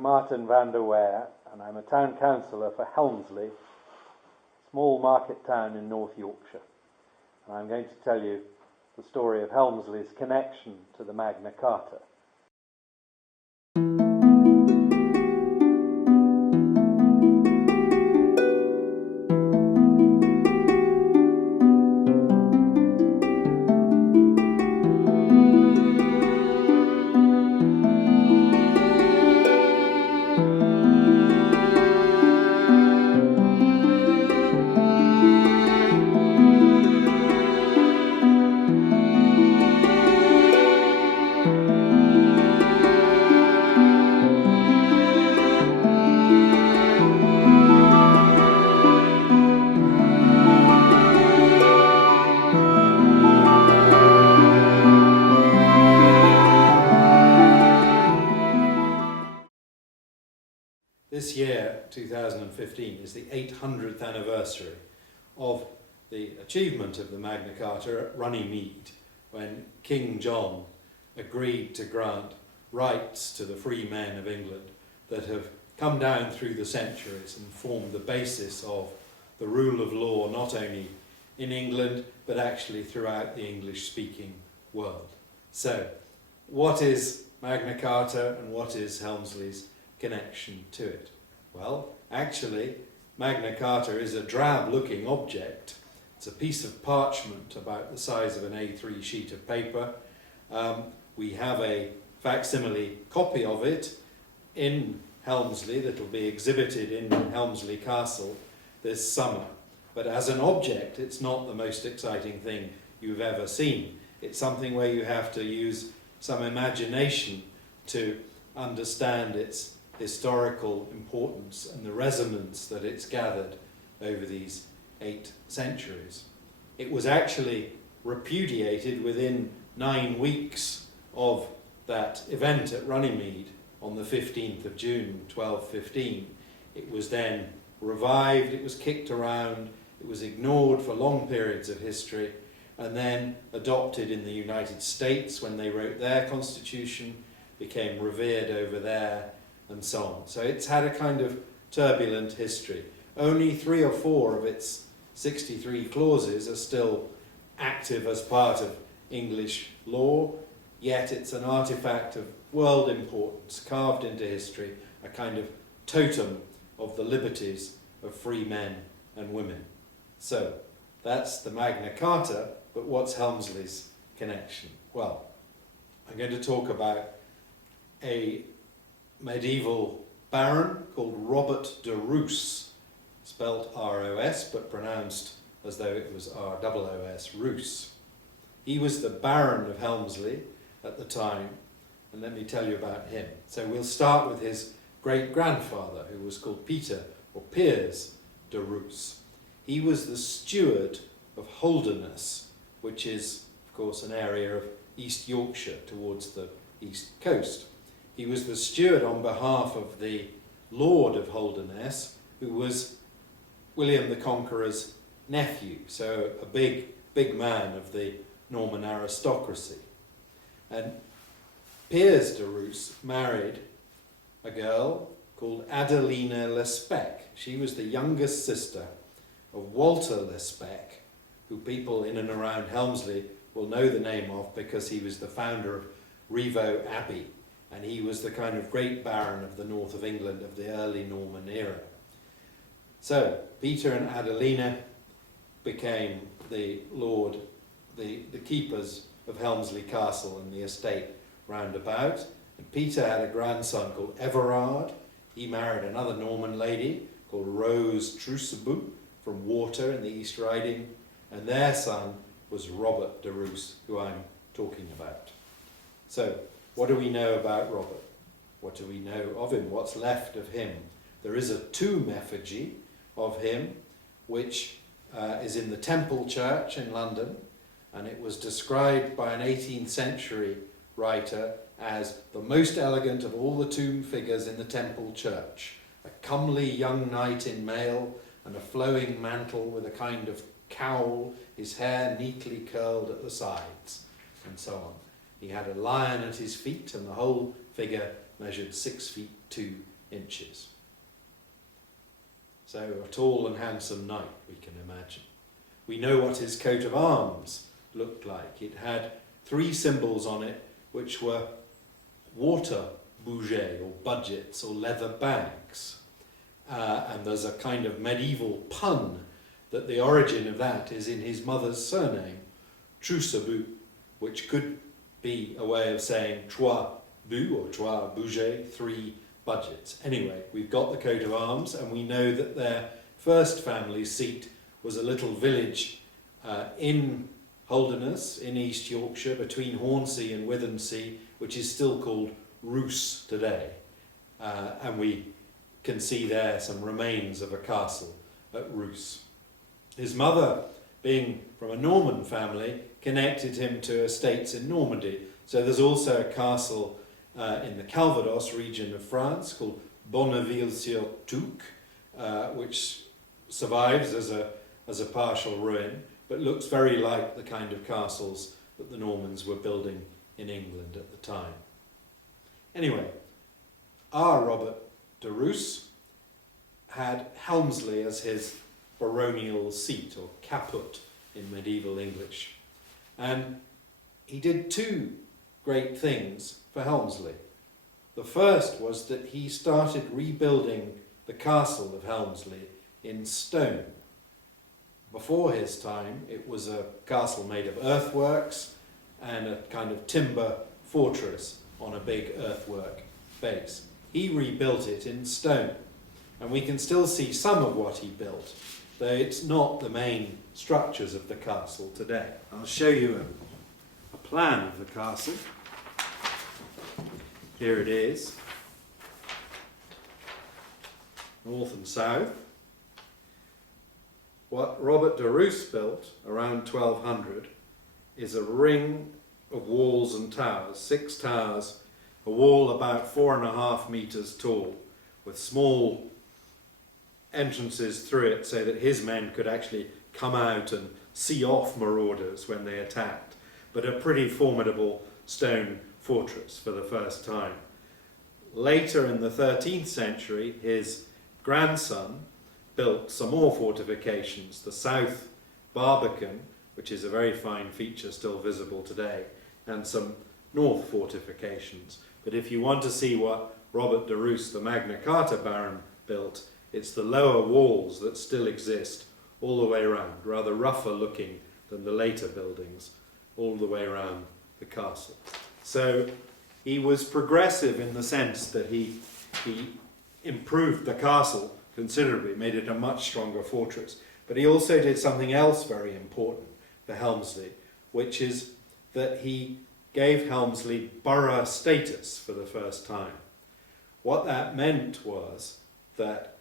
I'm Martin Vander Weyer, and I'm a town councillor for Helmsley, a small market town in North Yorkshire. And I'm going to tell you the story of Helmsley's connection to the Magna Carta. This year, 2015, is the 800th anniversary of the achievement of the Magna Carta at Runnymede, when King John agreed to grant rights to the free men of England that have come down through the centuries and formed the basis of the rule of law not only in England but actually throughout the English-speaking world. So, what is Magna Carta and what is Helmsley's connection to it? Well, actually, Magna Carta is a drab-looking object. It's a piece of parchment about the size of an A3 sheet of paper. We have a facsimile copy of it in Helmsley that will be exhibited in Helmsley Castle this summer. But as an object, it's not the most exciting thing you've ever seen. It's something where you have to use some imagination to understand its historical importance and the resonance that it's gathered over these 8 centuries. It was actually repudiated within 9 weeks of that event at Runnymede on the 15th of June 1215. It was then revived, it was kicked around, it was ignored for long periods of history, and then adopted in the United States when they wrote their constitution, became revered over there, and so on. So it's had a kind of turbulent history. Only 3 or 4 of its 63 clauses are still active as part of English law, yet it's an artifact of world importance, carved into history, a kind of totem of the liberties of free men and women. So that's the Magna Carta, but what's Helmsley's connection? Well, I'm going to talk about a medieval baron called Robert de Roos, spelt R-O-S but pronounced as though it was R-O-O-S, Roos. He was the Baron of Helmsley at the time, and let me tell you about him. So we'll start with his great-grandfather, who was called Peter, or Piers de Roos. He was the steward of Holderness, which is, of course, an area of East Yorkshire towards the east coast. He was the steward on behalf of the Lord of Holderness, who was William the Conqueror's nephew, so a big man of the Norman aristocracy. And Piers de Roos married a girl called Adelina le Spec. She was the youngest sister of Walter le Spec, who people in and around Helmsley will know the name of because he was the founder of Rievaulx Abbey, and he was the kind of great baron of the north of England of the early Norman era. So Peter and Adelina became the keepers of Helmsley Castle and the estate round about. And Peter had a grandson called Everard. He married another Norman lady called Rose Trusebou from Water in the East Riding, and their son was Robert de Roos, who I'm talking about. So, what do we know about Robert? What do we know of him? What's left of him? There is a tomb effigy of him, which is in the Temple Church in London, and it was described by an 18th century writer as the most elegant of all the tomb figures in the Temple Church. A comely young knight in mail and a flowing mantle with a kind of cowl, his hair neatly curled at the sides, and so on. He had a lion at his feet, and the whole figure measured 6 feet 2 inches. So a tall and handsome knight, we can imagine. We know what his coat of arms looked like. It had 3 symbols on it, which were water bouget, or budgets, or leather bags. And there's a kind of medieval pun that the origin of that is in his mother's surname, Trousseau, which could be a way of saying trois bouts, or trois bougets, 3 budgets. Anyway, we've got the coat of arms, and we know that their first family seat was a little village in Holderness, in East Yorkshire, between Hornsey and Withensea, which is still called Roos today. And we can see there some remains of a castle at Roos. His mother, being from a Norman family, connected him to estates in Normandy. So there's also a castle in the Calvados region of France called Bonneville-sur-Touques, which survives as a partial ruin, but looks very like the kind of castles that the Normans were building in England at the time. Anyway, our Robert de Roos had Helmsley as his baronial seat, or caput in medieval English. And he did 2 great things for Helmsley. The first was that he started rebuilding the castle of Helmsley in stone. Before his time, it was a castle made of earthworks and a kind of timber fortress on a big earthwork base. He rebuilt it in stone, and we can still see some of what he built, though it's not the main structures of the castle today. I'll show you a plan of the castle. Here it is, north and south. What Robert de Roos built around 1200 is a ring of walls and towers, 6 towers, a wall about 4.5 metres tall, with small entrances through it so that his men could actually come out and see off marauders when they attacked, but a pretty formidable stone fortress for the first time. Later in the 13th century, his grandson built some more fortifications, the South Barbican, which is a very fine feature still visible today, and some north fortifications. But if you want to see what Robert de Roos, the Magna Carta baron, built, it's the lower walls that still exist all the way around, rather rougher looking than the later buildings, all the way around the castle. So he was progressive in the sense that he improved the castle considerably, made it a much stronger fortress. But he also did something else very important for Helmsley, which is that he gave Helmsley borough status for the first time. What that meant was that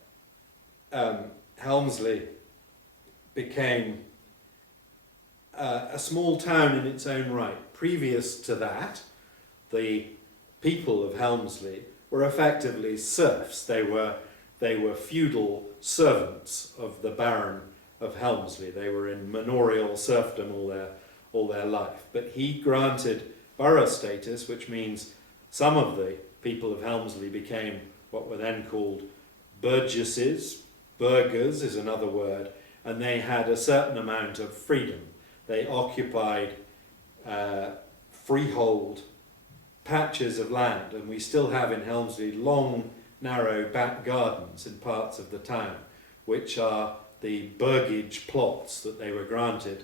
Helmsley became a small town in its own right. Previous to that, the people of Helmsley were effectively serfs. They were feudal servants of the Baron of Helmsley. They were in manorial serfdom all their life. But he granted borough status, which means some of the people of Helmsley became what were then called burgesses. Burghers is another word, and they had a certain amount of freedom. They occupied freehold patches of land, and we still have in Helmsley long, narrow back gardens in parts of the town, which are the burgage plots that they were granted.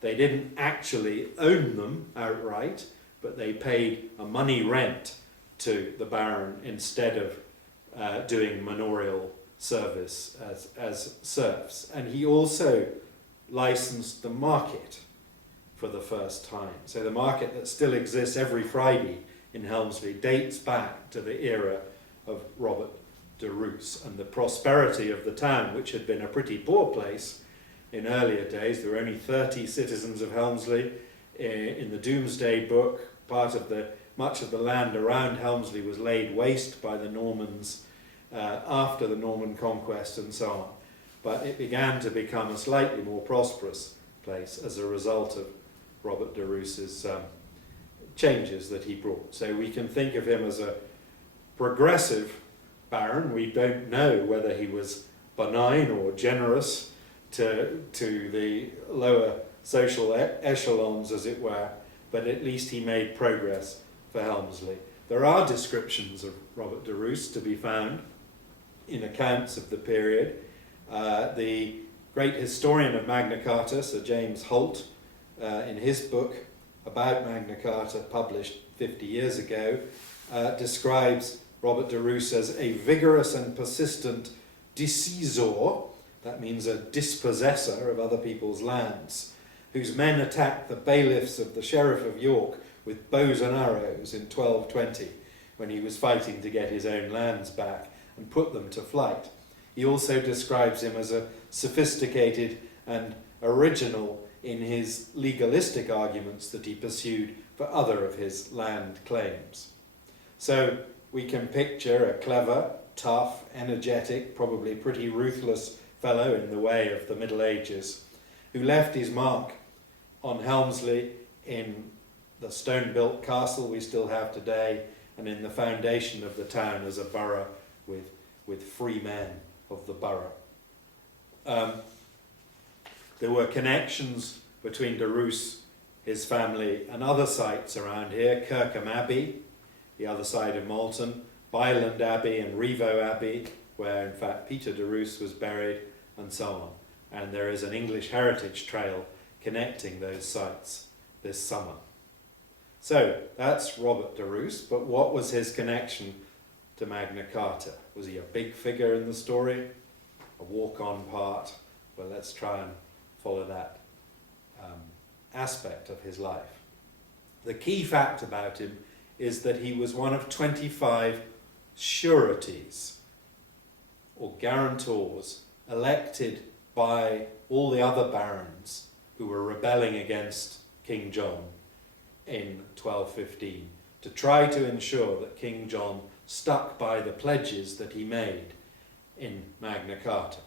They didn't actually own them outright, but they paid a money rent to the Baron instead of doing manorial service as serfs. And he also licensed the market for the first time. So the market that still exists every Friday in Helmsley dates back to the era of Robert de Roos and the prosperity of the town, which had been a pretty poor place in earlier days. There were only 30 citizens of Helmsley. In the Domesday Book, much of the land around Helmsley was laid waste by the Normans after the Norman conquest and so on. But it began to become a slightly more prosperous place as a result of Robert de Roos's changes that he brought. So we can think of him as a progressive baron. We don't know whether he was benign or generous to the lower social echelons, as it were, but at least he made progress for Helmsley. There are descriptions of Robert de Roos to be found in accounts of the period. The great historian of Magna Carta, Sir James Holt, in his book about Magna Carta, published 50 years ago, describes Robert de Roos as a vigorous and persistent decisor, that means a dispossessor of other people's lands, whose men attacked the bailiffs of the Sheriff of York with bows and arrows in 1220, when he was fighting to get his own lands back, and put them to flight. He also describes him as a sophisticated and original in his legalistic arguments that he pursued for other of his land claims. So we can picture a clever, tough, energetic, probably pretty ruthless fellow in the way of the Middle Ages, who left his mark on Helmsley in the stone-built castle we still have today, and in the foundation of the town as a borough with free men of the borough. There were connections between de Roos, his family, and other sites around here: Kirkham Abbey, the other side of Malton, Byland Abbey and Rievaulx Abbey, where in fact Peter de Roos was buried, and so on. And there is an English heritage trail connecting those sites this summer. So that's Robert de Roos, but what was his connection to Magna Carta? Was he a big figure in the story? A walk-on part? Well, let's try and follow that aspect of his life. The key fact about him is that he was one of 25 sureties, or guarantors, elected by all the other barons who were rebelling against King John in 1215, to try to ensure that King John stuck by the pledges that he made in Magna Carta.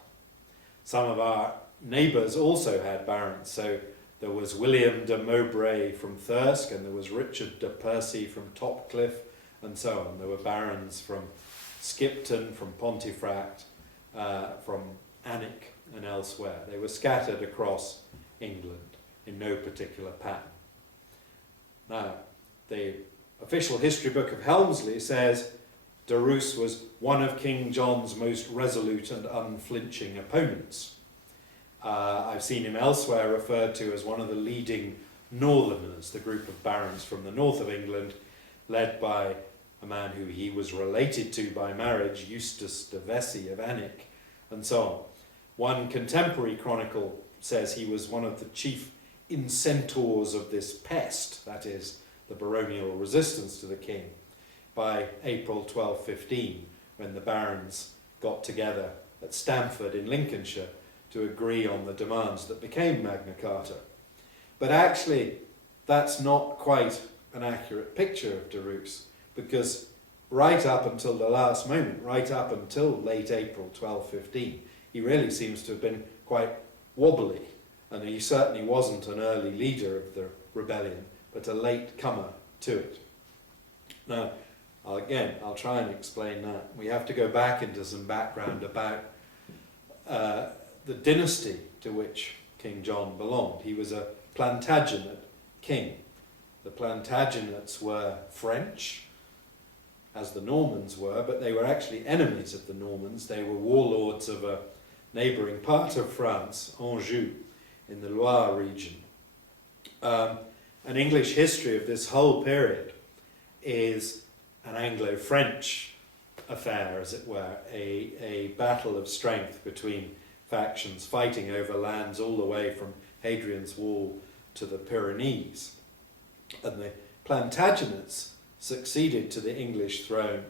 Some of our neighbours also had barons, so there was William de Mowbray from Thirsk, and there was Richard de Percy from Topcliffe, and so on. There were barons from Skipton, from Pontefract, from Alnwick and elsewhere. They were scattered across England in no particular pattern. Now, the official history book of Helmsley says de Roos was one of King John's most resolute and unflinching opponents. I've seen him elsewhere referred to as one of the leading Northerners, the group of barons from the north of England, led by a man who he was related to by marriage, Eustace de Vesey of Alnwick, and so on. One contemporary chronicle says he was one of the chief incentors of this pest, that is, the baronial resistance to the king, by April 1215, when the barons got together at Stamford in Lincolnshire to agree on the demands that became Magna Carta. But actually, that's not quite an accurate picture of de Roos, because right up until the last moment, right up until late April 1215, he really seems to have been quite wobbly, and he certainly wasn't an early leader of the rebellion, but a late comer to it. Now, I'll try and explain that. We have to go back into some background about the dynasty to which King John belonged. He was a Plantagenet king. The Plantagenets were French, as the Normans were, but they were actually enemies of the Normans. They were warlords of a neighbouring part of France, Anjou, in the Loire region. An English history of this whole period is an Anglo-French affair, as it were, a battle of strength between factions fighting over lands all the way from Hadrian's Wall to the Pyrenees. And the Plantagenets succeeded to the English throne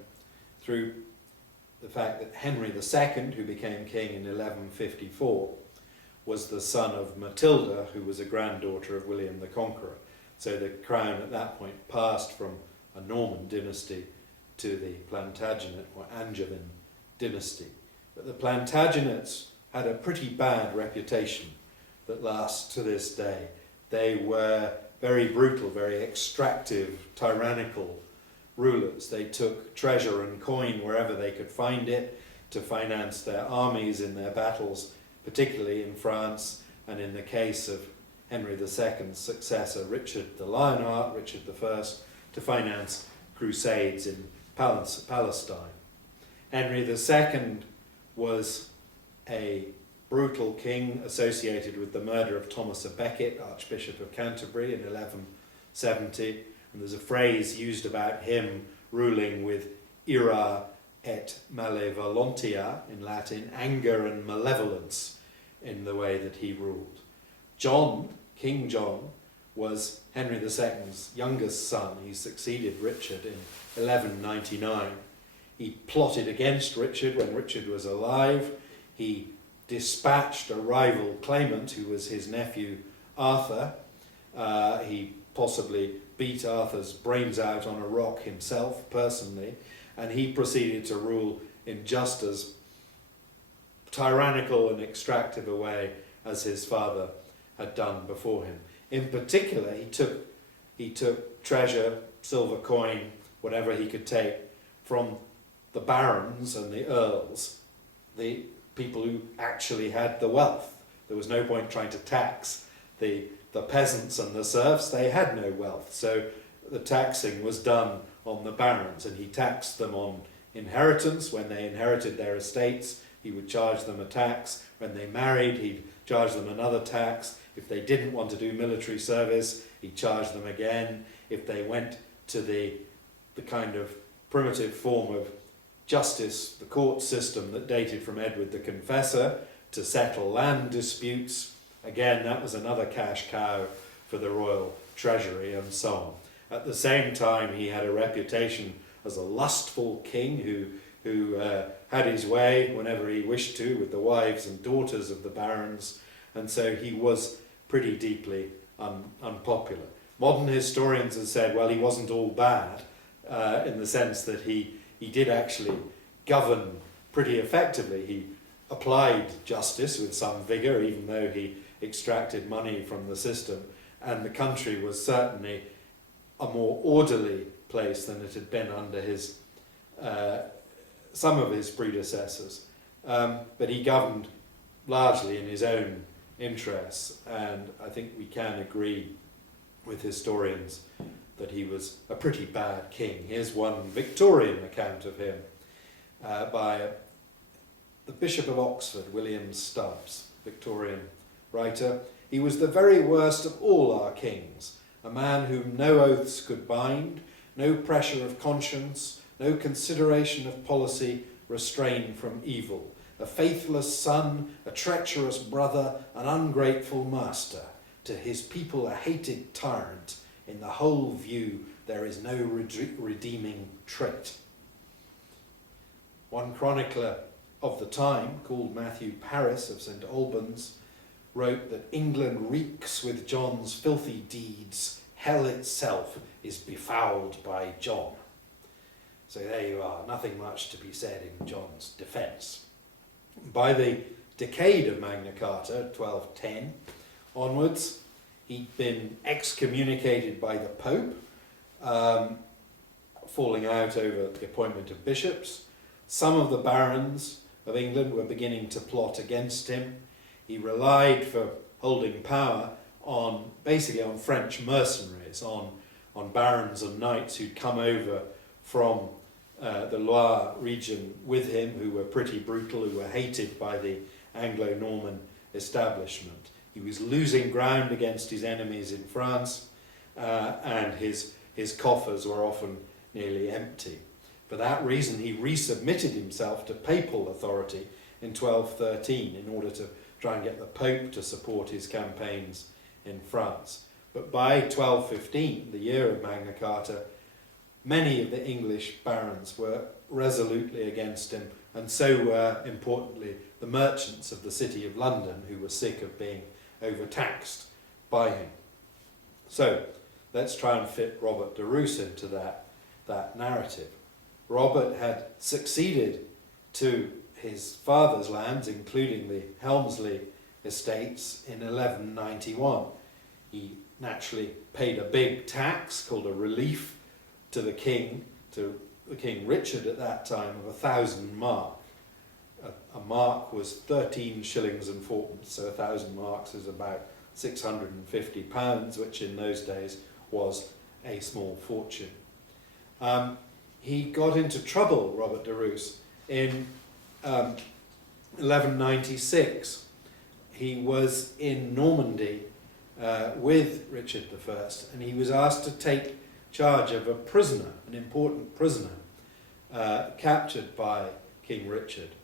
through the fact that Henry II, who became king in 1154, was the son of Matilda, who was a granddaughter of William the Conqueror. So the crown at that point passed from a Norman dynasty to the Plantagenet or Angevin dynasty. But the Plantagenets had a pretty bad reputation that lasts to this day. They were very brutal, very extractive, tyrannical rulers. They took treasure and coin wherever they could find it to finance their armies in their battles, particularly in France, and in the case of Henry II's successor, Richard the Lionheart, Richard I, to finance crusades in Palestine. Henry II was a brutal king associated with the murder of Thomas à Becket, Archbishop of Canterbury, in 1170, and there's a phrase used about him ruling with ira et malevolentia, in Latin, anger and malevolence, in the way that he ruled. John, King John, was Henry II's youngest son. He succeeded Richard in 1199. He plotted against Richard when Richard was alive. He dispatched a rival claimant who was his nephew Arthur. He possibly beat Arthur's brains out on a rock himself personally, and he proceeded to rule in just as tyrannical and extractive a way as his father had done before him. In particular, he took treasure, silver coin, whatever he could take from the barons and the earls, the people who actually had the wealth. There was no point trying to tax the peasants and the serfs. They had no wealth, so the taxing was done on the barons, and he taxed them on inheritance. When they inherited their estates, he would charge them a tax. When they married, he'd charge them another tax. If they didn't want to do military service, he'd charge them again. If they went to the kind of primitive form of justice, the court system that dated from Edward the Confessor, to settle land disputes, again, that was another cash cow for the royal treasury, and so on. At the same time, he had a reputation as a lustful king who had his way whenever he wished to with the wives and daughters of the barons, and so he was pretty deeply unpopular. Modern historians have said, well, he wasn't all bad, in the sense that he did actually govern pretty effectively. He applied justice with some vigour, even though he extracted money from the system, and the country was certainly a more orderly place than it had been under his some of his predecessors. But he governed largely in his own interests, and I think we can agree with historians that he was a pretty bad king. Here's one Victorian account of him by the Bishop of Oxford, William Stubbs, Victorian writer. He was the very worst of all our kings, a man whom no oaths could bind, no pressure of conscience, no consideration of policy restrained from evil, a faithless son, a treacherous brother, an ungrateful master, to his people a hated tyrant. In the whole view there is no redeeming trait. One chronicler of the time, called Matthew Paris of St Albans, wrote that England reeks with John's filthy deeds. Hell itself is befouled by John. So there you are, nothing much to be said in John's defence. By the decade of Magna Carta, 1210 onwards, he'd been excommunicated by the Pope, falling out over the appointment of bishops. Some of the barons of England were beginning to plot against him. He relied for holding power on French mercenaries, on barons and knights who'd come over from the Loire region with him, who were pretty brutal, who were hated by the Anglo-Norman establishment. He was losing ground against his enemies in France, and his coffers were often nearly empty. For that reason, he resubmitted himself to papal authority in 1213 in order to try and get the Pope to support his campaigns in France. But by 1215, the year of Magna Carta, many of the English barons were resolutely against him, and so were, importantly, the merchants of the city of London, who were sick of being overtaxed by him. So let's try and fit Robert de Roos into that narrative. Robert had succeeded to his father's lands, including the Helmsley estates, in 1191. He naturally paid a big tax called a relief to the king to the King Richard at that time of 1,000 mark. A mark was 13 shillings and fourpence, so 1,000 marks is about £650, which in those days was a small fortune. He got into trouble, Robert de Roos, in 1196. He was in Normandy with Richard I, and he was asked to take charge of a prisoner, an important prisoner, captured by King Richard,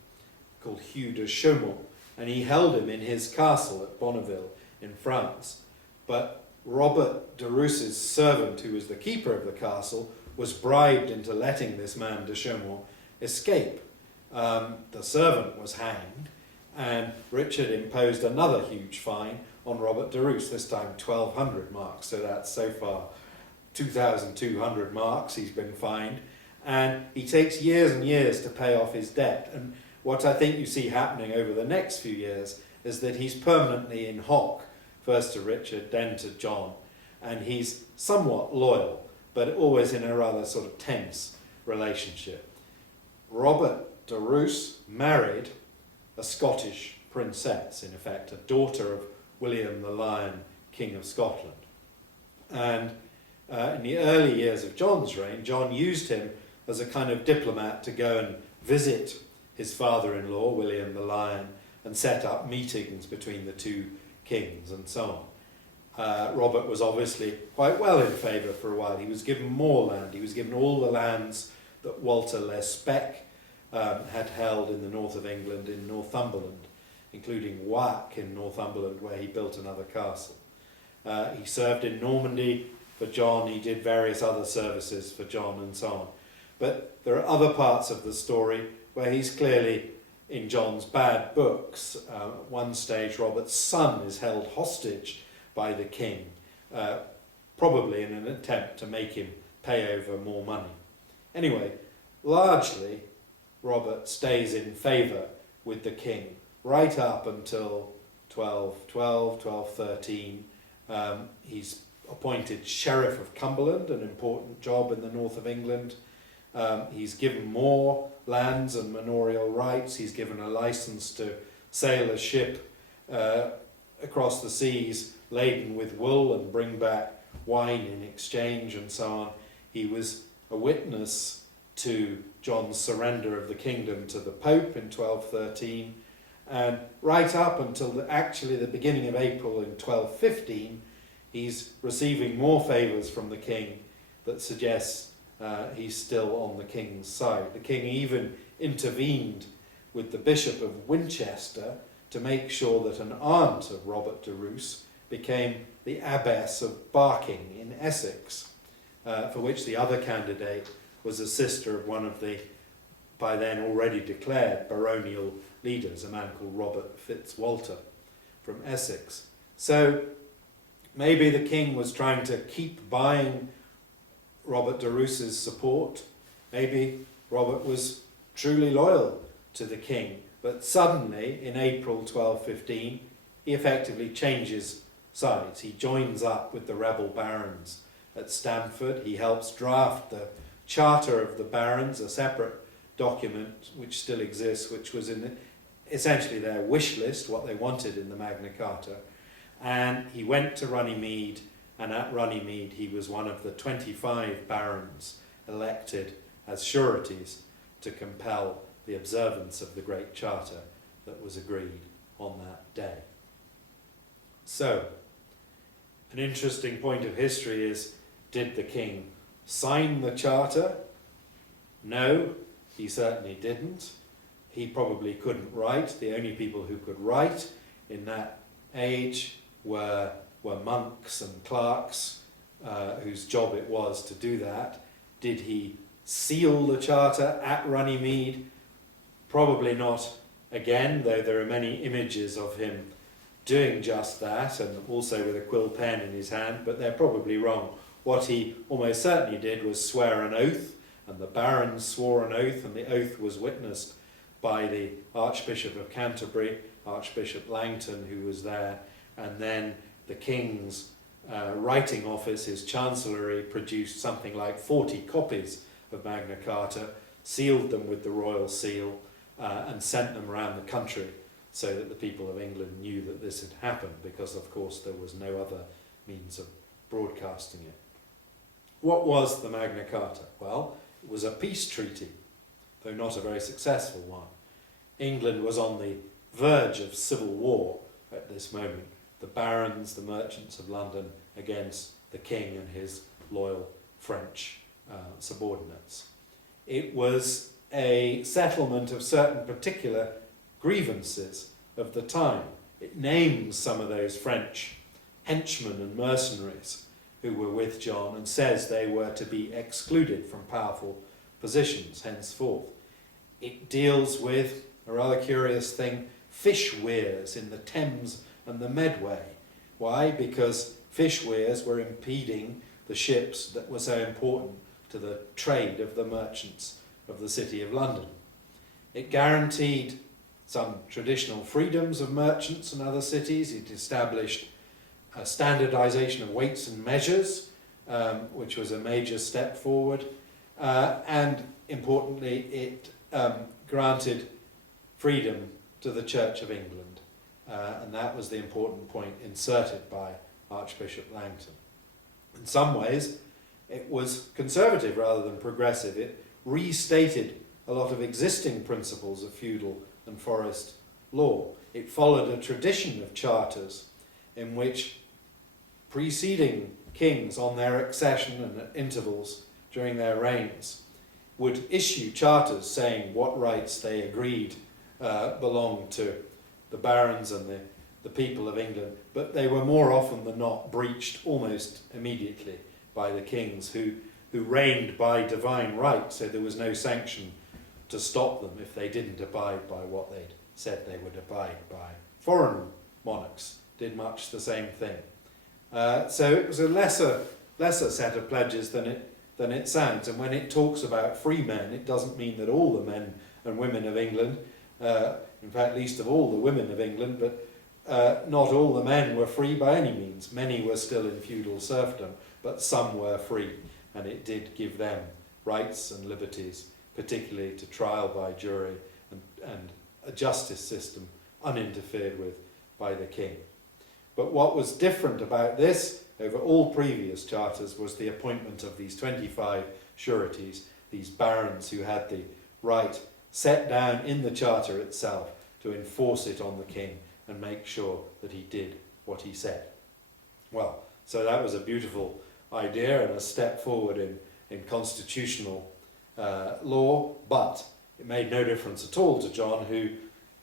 called Hugh de Chaumont, and he held him in his castle at Bonneville in France. But Robert de Roos's servant, who was the keeper of the castle, was bribed into letting this man de Chaumont escape. The servant was hanged, and Richard imposed another huge fine on Robert de Roos, this time 1,200 marks, so that's so far 2,200 marks he's been fined, and he takes years and years to pay off his debt. And what I think you see happening over the next few years is that he's permanently in hock, first to Richard, then to John, and he's somewhat loyal, but always in a rather sort of tense relationship. Robert de Roos married a Scottish princess, in effect, a daughter of William the Lion, King of Scotland. And in the early years of John's reign, John used him as a kind of diplomat to go and visit his father-in-law, William the Lion, and set up meetings between the two kings and so on. Robert was obviously quite well in favour for a while. He was given more land. He was given all the lands that Walter le Spec had held in the north of England in Northumberland, including Warwick in Northumberland, where he built another castle. He served in Normandy for John. He did various other services for John and so on. But there are other parts of the story where he's clearly in John's bad books. At one stage, Robert's son is held hostage by the king, probably in an attempt to make him pay over more money. Anyway, largely, Robert stays in favour with the king right up until 1213. He's appointed Sheriff of Cumberland, an important job in the north of England. He's given more lands and manorial rights. He's given a license to sail a ship across the seas laden with wool and bring back wine in exchange and so on. He was a witness to John's surrender of the kingdom to the Pope in 1213, and right up until actually the beginning of April in 1215, he's receiving more favours from the king that suggests he's still on the king's side. The king even intervened with the Bishop of Winchester to make sure that an aunt of Robert de Roos became the Abbess of Barking in Essex, for which the other candidate was a sister of one of the, by then already declared, baronial leaders, a man called Robert Fitzwalter from Essex. So maybe the king was trying to keep buying Robert de Roos's support. Maybe Robert was truly loyal to the king. But suddenly, in April 1215, he effectively changes sides. He joins up with the rebel barons at Stamford. He helps draft the Charter of the Barons, a separate document which still exists, which was in essentially their wish list, what they wanted in the Magna Carta. And he went to Runnymede, and at Runnymede he was one of the 25 barons elected as sureties to compel the observance of the Great Charter that was agreed on that day. So, an interesting point of history is, did the king sign the charter? No, he certainly didn't. He probably couldn't write. The only people who could write in that age were monks and clerks whose job it was to do that. Did he seal the charter at Runnymede? Probably not again, though there are many images of him doing just that, and also with a quill pen in his hand, but they're probably wrong. What he almost certainly did was swear an oath, and the barons swore an oath, and the oath was witnessed by the Archbishop of Canterbury, Archbishop Langton, who was there, and then the king's writing office, his chancellery, produced something like 40 copies of Magna Carta, sealed them with the royal seal, and sent them around the country so that the people of England knew that this had happened, because of course there was no other means of broadcasting it. What was the Magna Carta? Well, it was a peace treaty, though not a very successful one. England was on the verge of civil war at this moment. The barons, the merchants of London, against the king and his loyal French subordinates. It was a settlement of certain particular grievances of the time. It names some of those French henchmen and mercenaries who were with John and says they were to be excluded from powerful positions henceforth. It deals with, a rather curious thing, fish weirs in the Thames and the Medway. Why? Because fish weirs were impeding the ships that were so important to the trade of the merchants of the City of London. It guaranteed some traditional freedoms of merchants and other cities. It established a standardisation of weights and measures, which was a major step forward, and importantly it granted freedom to the Church of England, and that was the important point inserted by Archbishop Langton. In some ways it was conservative rather than progressive. It restated a lot of existing principles of feudal and forest law. It followed a tradition of charters in which preceding kings on their accession and at intervals during their reigns would issue charters saying what rights they agreed belonged to the barons and the people of England, but they were more often than not breached almost immediately by the kings who reigned by divine right, so there was no sanction to stop them if they didn't abide by what they'd said they would abide by. Foreign monarchs did much the same thing. So it was a lesser set of pledges than it sounds, and when it talks about free men, it doesn't mean that all the men and women of England, in fact least of all the women of England, but not all the men were free by any means. Many were still in feudal serfdom, but some were free, and it did give them rights and liberties, particularly to trial by jury and a justice system uninterfered with by the king. But what was different about this over all previous charters was the appointment of these 25 sureties, these barons who had the right set down in the charter itself to enforce it on the king and make sure that he did what he said. Well, so that was a beautiful idea and a step forward in constitutional law, but it made no difference at all to John, who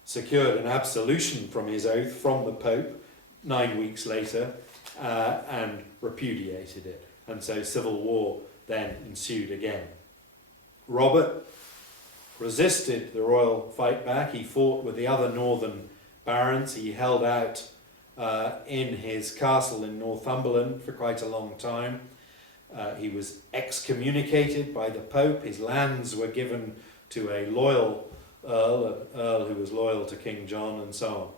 secured an absolution from his oath from the Pope 9 weeks later and repudiated it. And so civil war then ensued again. Robert resisted the royal fight back. He fought with the other northern barons. He held out in his castle in Northumberland for quite a long time. He was excommunicated by the Pope. His lands were given to a loyal earl, an earl who was loyal to King John, and so on.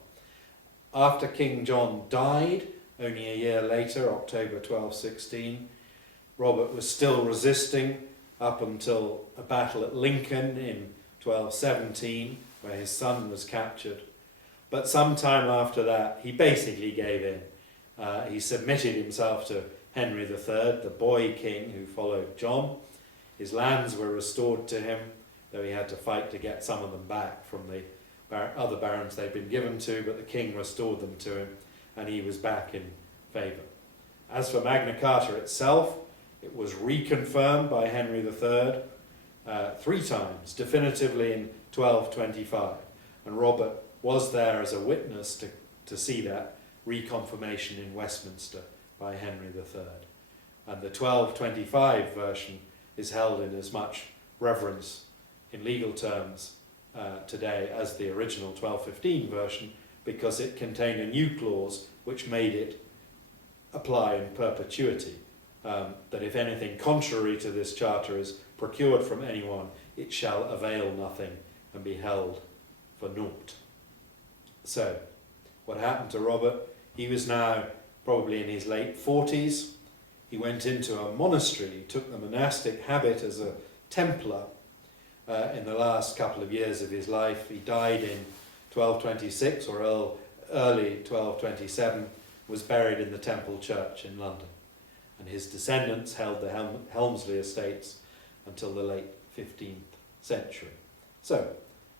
After King John died, only a year later, October 1216, Robert was still resisting up until a battle at Lincoln in 1217, where his son was captured. But sometime after that, he basically gave in. He submitted himself to Henry III, the boy king who followed John. His lands were restored to him, though he had to fight to get some of them back from the other barons they'd been given to, but the king restored them to him, and he was back in favour. As for Magna Carta itself, it was reconfirmed by Henry III 3 times, definitively in 1225, and Robert was there as a witness to see that reconfirmation in Westminster by Henry III. And the 1225 version is held in as much reverence in legal terms today as the original 1215 version, because it contained a new clause which made it apply in perpetuity, that if anything contrary to this charter is procured from anyone, it shall avail nothing and be held for naught. So, what happened to Robert? He was now probably in his late 40s. He went into a monastery. He took the monastic habit as a Templar in the last couple of years of his life. He died in 1226 or early 1227, was buried in the Temple Church in London. And his descendants held the Helmsley estates until the late 15th century. So,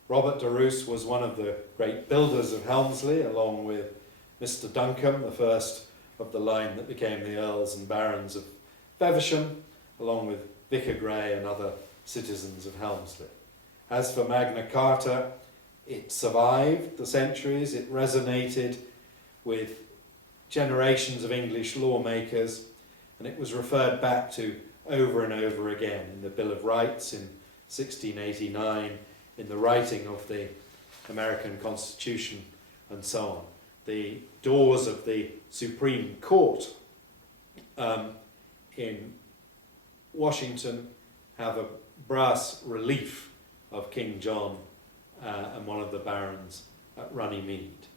Robert de Roos was one of the great builders of Helmsley, along with Mr. Duncombe, the first of the line that became the Earls and Barons of Feversham, along with Vicar Grey and other citizens of Helmsley. As for Magna Carta, it survived the centuries, it resonated with generations of English lawmakers, and it was referred back to over and over again in the Bill of Rights in 1689, in the writing of the American Constitution, and so on. The doors of the Supreme Court in Washington have a brass relief of King John and one of the barons at Runnymede.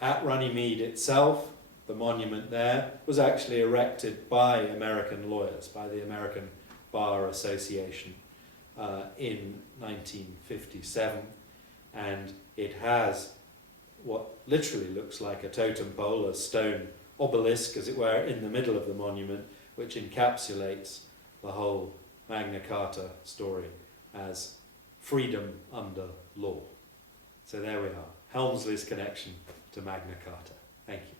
At Runnymede itself, the monument there was actually erected by American lawyers, by the American Bar Association in 1957, and it has what literally looks like a totem pole, a stone obelisk, as it were, in the middle of the monument, which encapsulates the whole Magna Carta story as freedom under law. So there we are, Helmsley's connection to Magna Carta. Thank you.